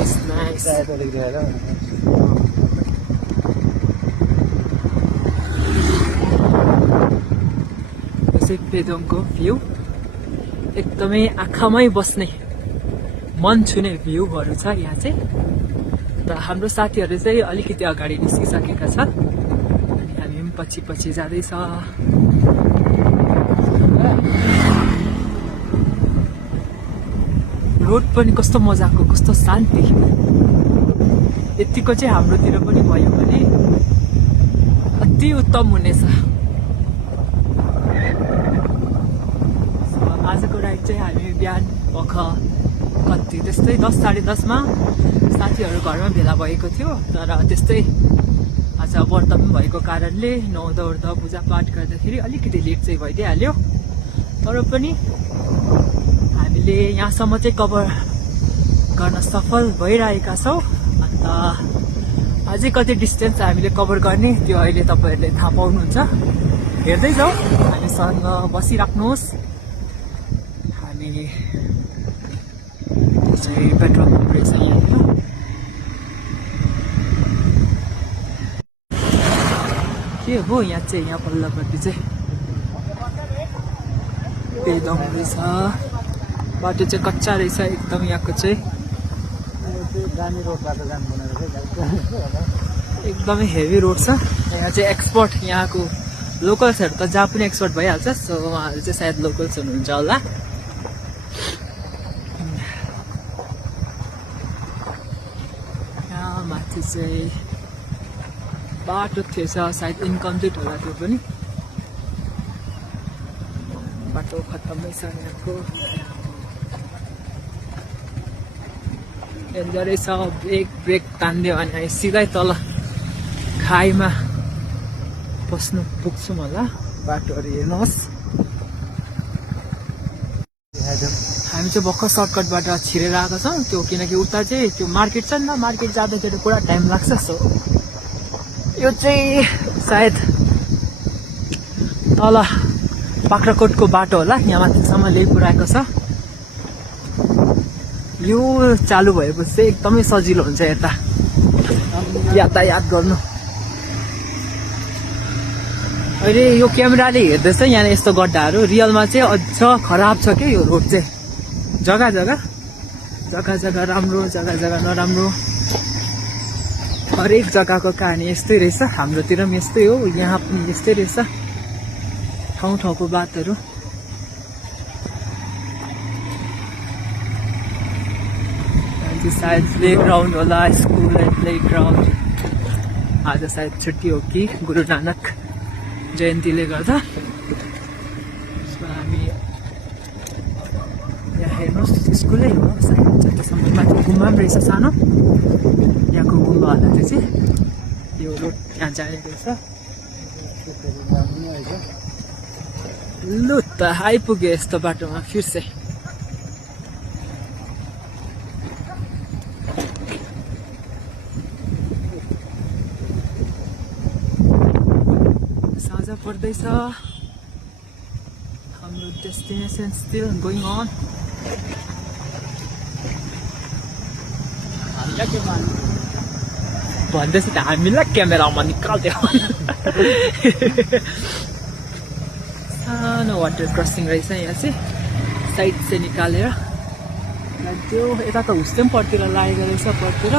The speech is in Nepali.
Nice, nice. पेदोङको भ्यू एकदमै आँखामै बस्ने मन छुने भ्यूहरू छ यहाँ चाहिँ। र हाम्रो साथीहरू चाहिँ अलिकति अगाडि निस्किसकेका छ अनि हामी पनि पछि पछि जाँदैछ। रोड पनि कस्तो मजाको, कस्तो शान्ति। यतिको चाहिँ हाम्रोतिर पनि भयो भने अति उत्तम हुनेछ। आजको राइड चाहिँ हामी बिहान भख कति त्यस्तै 10 साढे 10मा साथीहरू घरमा भेला भएको थियो। तर त्यस्तै आज व्रत पनि भएको कारणले नुहाउँदा ओर्दा पूजापाठ गर्दाखेरि अलिकति लेट चाहिँ भइदिइहाल्यो। तर पनि हामीले यहाँसम्म चाहिँ कभर गर्न सफल भइरहेका छौँ। अन्त अझै कति डिस्टेन्स हामीले कभर गर्ने त्यो अहिले तपाईँहरूले थाहा पाउनुहुन्छ। हेर्दै जाउँ, हामीसँग बसिराख्नुहोस्। हामी चाहिँ पेट्रोल पम्प रहेछ यहाँनिर। के हो यहाँ चाहिँ, यहाँ पल्लोपट्टि चाहिँ पेदोङ रहेछ। बाटो चाहिँ कच्चा रहेछ एकदम यहाँको चाहिँ। एकदमै हेभी रोड छ यहाँ चाहिँ। एक्सपर्ट यहाँको लोकल्सहरू त जहाँ पनि एक्सपर्ट भइहाल्छ। सो उहाँहरू चाहिँ सायद लोकल्स हुनुहुन्छ होला। यहाँ माथि चाहिँ बाटो थिएछ सायद, इन्कम्प्लिट होला त्यो पनि। बाटो खत्तमै छ यहाँको। डेन्जर रहेछ। ब्रेक तानिदियो भने हामी सिधै तल खाइमा पस्नु पुग्छौँ होला। बाटोहरू हेर्नुहोस्। हामी चाहिँ भर्खर सर्टकटबाट छिरेर आएको छौँ त्यो, किनकि उता चाहिँ त्यो मार्केट छ नि त, मार्केट जाँदाखेरि पुरा टाइम लाग्छ। सो यो चाहिँ सायद तल बाख्राकोटको बाटो होला, यहाँ माथिसम्म ल्याइ पुऱ्याएको छ। यो चालु भएपछि चाहिँ एकदमै सजिलो हुन्छ यता यातायात गर्नु। अहिले यो क्यामेराले हेर्दैछ यहाँ यस्तो गड्डाहरू, रियलमा चाहिँ अझ खराब छ कि यो रोड चाहिँ। जग्गा जग्गा राम्रो, जग्गा नराम्रो। हरेक जग्गाको कहानी यस्तै रहेछ। हाम्रोतिर पनि यस्तै हो, यहाँ पनि यस्तै रहेछ ठाउँ ठाउँको बातहरू। सायद प्ले ग्राउन्ड होला, स्कुल एन्ड प्ले ग्राउन्ड। आज सायद छुट्टी हो कि गुरु नानक जयन्तीले गर्दा। हामी यहाँ हेर्नुहोस् स्कुलै हो सायद। जतिसम्म माथि गुम्बा पनि रहेछ सानो, यहाँको गुम्बा होला त्यो चाहिँ। यो रोड यहाँ जाने रहेछ। लु त आइपुग्यो यस्तो बाटोमा फिर्से। साँझ पर्दैछ। हाम्रो डेस्टिनेसन स्टिल गोइङ अन। भन्दैछ त हामीलाई क्यामेरामा निकाल्थ्यो। सानो वाटर क्रसिङ रहेछ यहाँ चाहिँ, साइड चाहिँ निकालेर। त्यो यता त हुस्तेम पर्तिर लागेको रहेछ, पर्तिर